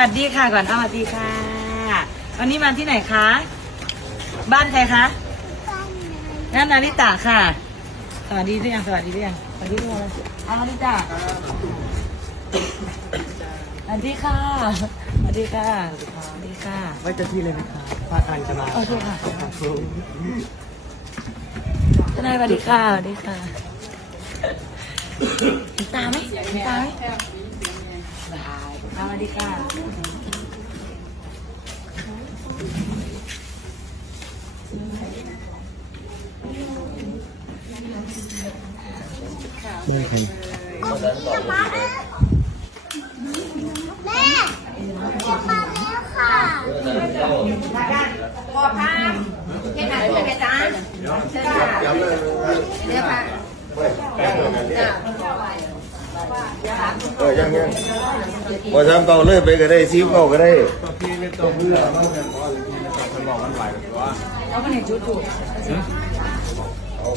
สวัสดีค่ะก่อนเอาสวัสดีค่ะ วันนี้มาที่ไหนคะ บ้านใครคะนั่นนาริตาค่ะ สวัสดีหรือยังสวัสดีหรือยังสวัสดีทุกคนเลยเอานาริตาสวัสดีค่ะสวัสดีค่ะสวัสดีค่ะไว้เจ้าที่เลยนะคะพระอันจะมาโอเคค่ะทนายสวัสดีค่ะสวัสดีค่ะมีตาไหมมีตาไหมสวัส ดีค่ะเรื่องใครแม่จะมาแล้วค่ะพอพาเฮ็ดหนังเป็นไงจ๊ะเชิญค่ะเดี๋ยวค่ะจ้ะ เออยังยังพอทำเก่าเลยไปก็ได้ซิวเก่าก็ได้พี่ไม่ต้องเพื่อว่าจะบอกพี่นะครับจะบอกมันไหวหรือว่าเอา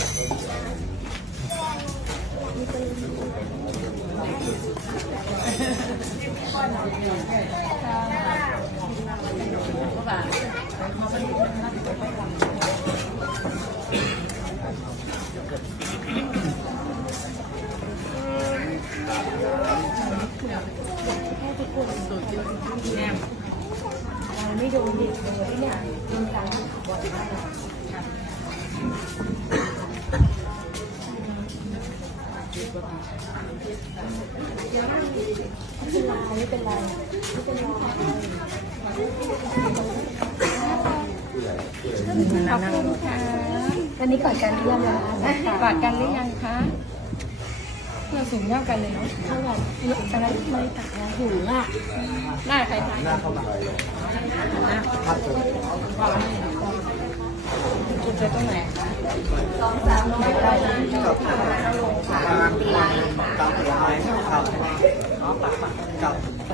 ไม่เป็นไรขอบคุณค่ะวันนี้กอดกันหรือยังคะกอดกันหรือยังคะเราสูงเท่ากันเลยเนาะเท่ากันอะไรไม่ตัดนะหูอะหน้าใครหน้าเข้ามาหน้าพัดเลยจุดใจตรงไหนสองสามร้อยได้กับตายผลไม้ครับกับ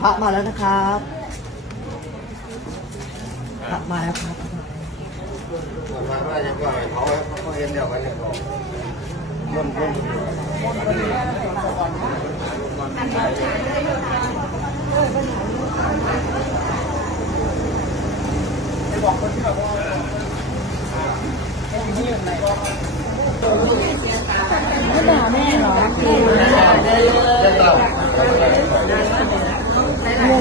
พระมาแล้วนะครับพระมาแล้วครับมาว่าจะว่าเขาเขาเห็นเดียวกันเนี่ยเขามันมันไม่ด่าแม่เหรออะไร ไ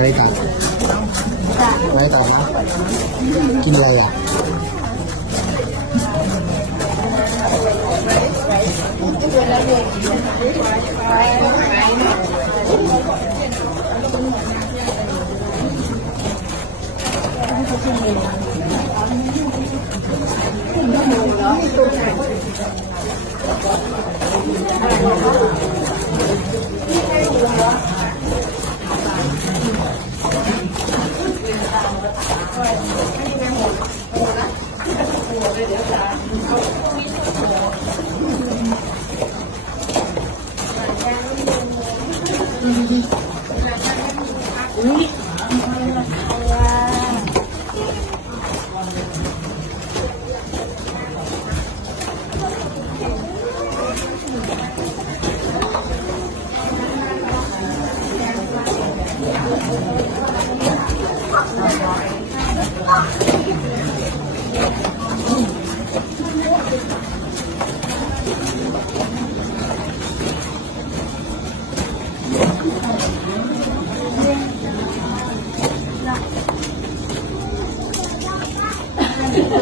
ม่ตัดไม่ตัดนะกินอะไรอะ เ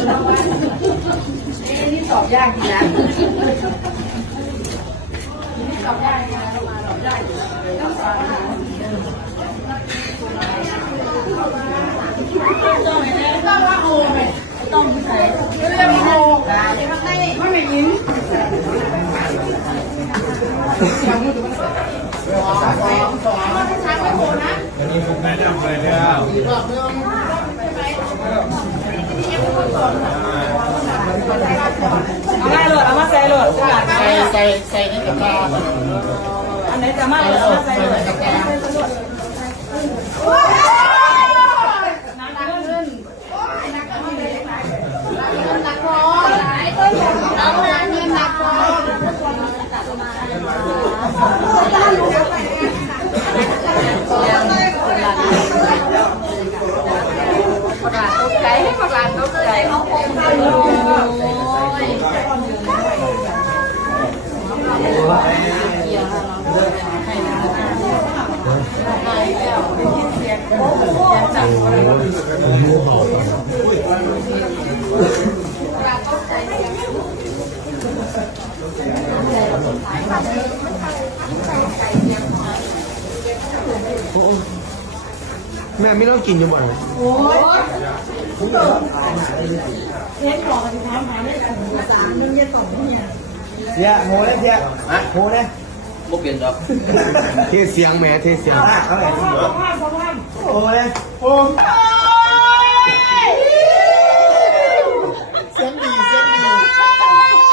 อ๊นี่ตอบยากนะนี่ตอบยากดีนะมาตอบยาดีต้องสอนต้องว่าโอไต้องใส่เรื่องโอไม่ไม่ยิ้มสองสองสองสองสองไม่โอนะวันนี้ผมแนะนำเลยแล้ว หลดเอามาใส่โหลดใส่ใส่ใส่ใส่ในกระตาอันไหนจะมาโหลดเอามาใส่โหลด กระตา เอาละนี่มาพอ ตกใจให้พวกหลานตกใจเขาคงได้โอ้ย แม่ไม่ต้องกินอยู่บ่อยเลี้ยงของกันทำหาได้ถึงสามนึงจะส่งเนี่ย เสียโหเลยเสียฮะโหเลยบ่เปลี่ยนดอกเทเสียงแม่เทเสียงเอาไงพ่อพ่อพ่อพ่อโหเลยโหเสียงดีเสียงดี